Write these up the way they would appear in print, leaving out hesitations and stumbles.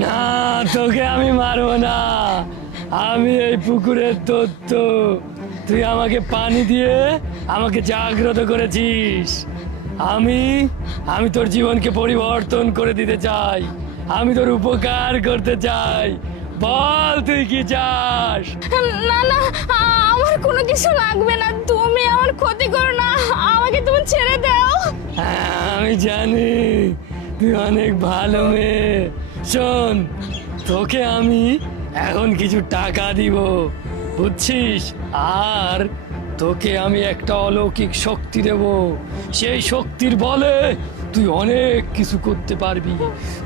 না, তোকে আমি মারবো না। আমি এই পুকুরের তথ্য, তুই আমাকে পানি দিয়ে আমাকে জাগ্রত করেছিস। আমি আমি তোর জীবনকে পরিবর্তন করে দিতে চাই। আমি তোর উপকার করতে চাই। বল তুই কি চাস? না না, আমার কোনো কিছু লাগবে না, তুমি আমার ক্ষতি করো না, আমাকে তুমি ছেড়ে দাও। হ্যাঁ, আমি জানি তুই অনেক ভালো মেয়ে। শোন, তোকে আমি এখন কিছু টাকা দিব, বুঝছিস? আর তোকে আমি একটা অলৌকিক শক্তি দেব। সেই শক্তির বলে তুই অনেক কিছু করতে পারবি।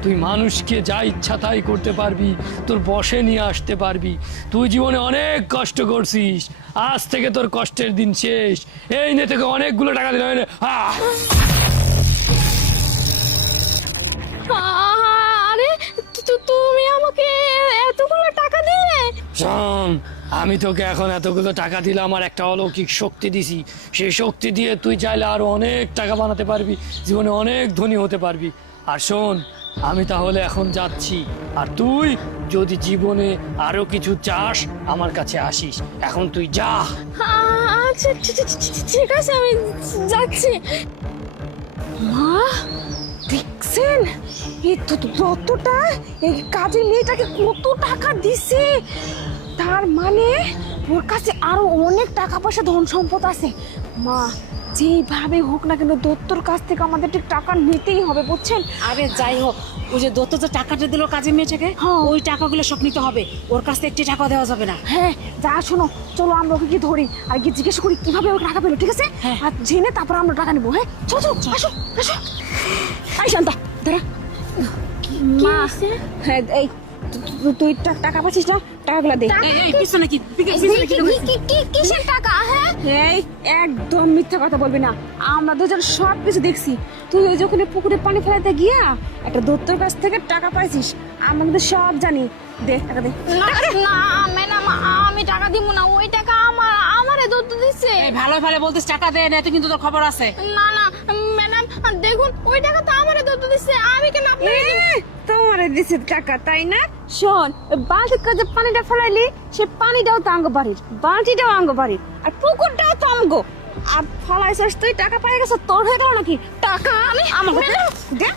তুই মানুষকে যা ইচ্ছা তাই করতে পারবি, তোর বশে নিয়ে আসতে পারবি। তুই জীবনে অনেক কষ্ট করছিস, আজ থেকে তোর কষ্টের দিন শেষ। এই নে, তোকে অনেকগুলো টাকা দিলাম। এই নে। আরে তুমি আমাকে এতগুলো টাকা দিলে? শোন, আমি তোকে এখন এতগুলো টাকা দিলাম আর একটা অলৌকিক শক্তি দিছি। সেই শক্তি দিয়ে তুই চাইলে আরো অনেক টাকা বানাতে পারবি, জীবনে অনেক ধনী হতে পারবি। আর শোন, আমি তাহলে এখন যাচ্ছি। আর তুই যদি জীবনে আরো কিছু চাস, আমার কাছে আসিস। এখন তুই যা। আচ্ছা ঠিক আছে, আমি যাচ্ছি। মা, দেখছেন এই ততটা এই কাজের মেয়েটাকে কত টাকা দিছে? তার মানে ওর কাছে আরো অনেক টাকা পয়সা ধন সম্পদ আছে। মা, যেইভাবে হোক না কেন দত্তর কাছ থেকে আমাদের ঠিক টাকা নিতেই হবে, বুঝছেন? আরে যাই হোক, ওই যে দত্ত যে টাকাটা দিল কাজের মেয়েটাকে, ওই টাকাগুলো সব নিতে হবে। ওর কাছ থেকে একটি টাকা দেওয়া যাবে না। হ্যাঁ, যা শোনো, চলো আমরা ওকে গিয়ে ধরি আর গিয়ে জিজ্ঞেস করি কিভাবে ওকে টাকা পেলো, ঠিক আছে? হ্যাঁ। আর জেনে তারপর আমরা টাকা নেবো। হ্যাঁ, চলো চলো, আসো আসো। আই শান্তা, দাঁড়া। মা, হ্যাঁ, এই তুই টাকা পাচ্ছিস না? টাকাগুলো দে। এই পিছনে কি কিসের টাকা? হ্যাঁ, এই একদম মিথ্যা কথা বলবি না, আমরা দুজন সব কিছু দেখছি। তুই ওই যখন পুকুরে পানি ফেলাতে গিয়া একটা দত্তর কাছ থেকে টাকা পাইছিস, আমরা কিন্তু সব জানি। দে টাকা দে। না ম্যাডাম, আমি টাকা দিব না, ওই টাকা আমারে দত্ত দিছে। এই ভালো ভালো বলতিস টাকা দে, না তো কিন্তু তোর খবর আছে। না না ম্যাডাম, দেখুন ওই টাকা তো আমারে দত্ত দিছে, আমি কেন আপনাকে তোমারে দিছে টাকা, তাই না? শোন, বালতির কাছে পানিটা ফেলাইলি, সে পানিটাও তো আঙ্গ বাড়ির, বালতিটাও আঙ্গ বাড়ির, আর পুকুরটাও তো আঙ্গ। আর ফলাইছিস তুই, টাকা পাই গেছ, তোর হয়ে গেল নাকি? টাকা আমি আমাকে দে।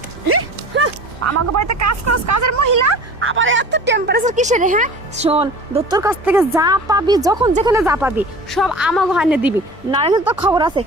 আমাকে বাড়িতে কাজ করস, কাজের মহিলা, আবার এত টেম্পারেচার কিসের? হ্যাঁ শোন, দত্তর কাছ থেকে যা পাবি, যখন যেখানে যা পাবি, সব আমাকে হানে দিবি, নাহলে তো খবর আছে।